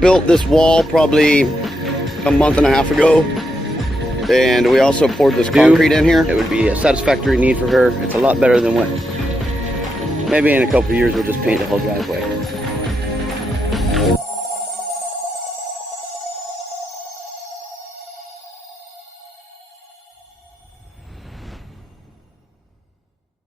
Built this wall probably a month and a half ago, and we also poured this concrete in here. It would be a satisfactory need for her. It's a lot better than what maybe in a couple of years we'll just paint the whole driveway.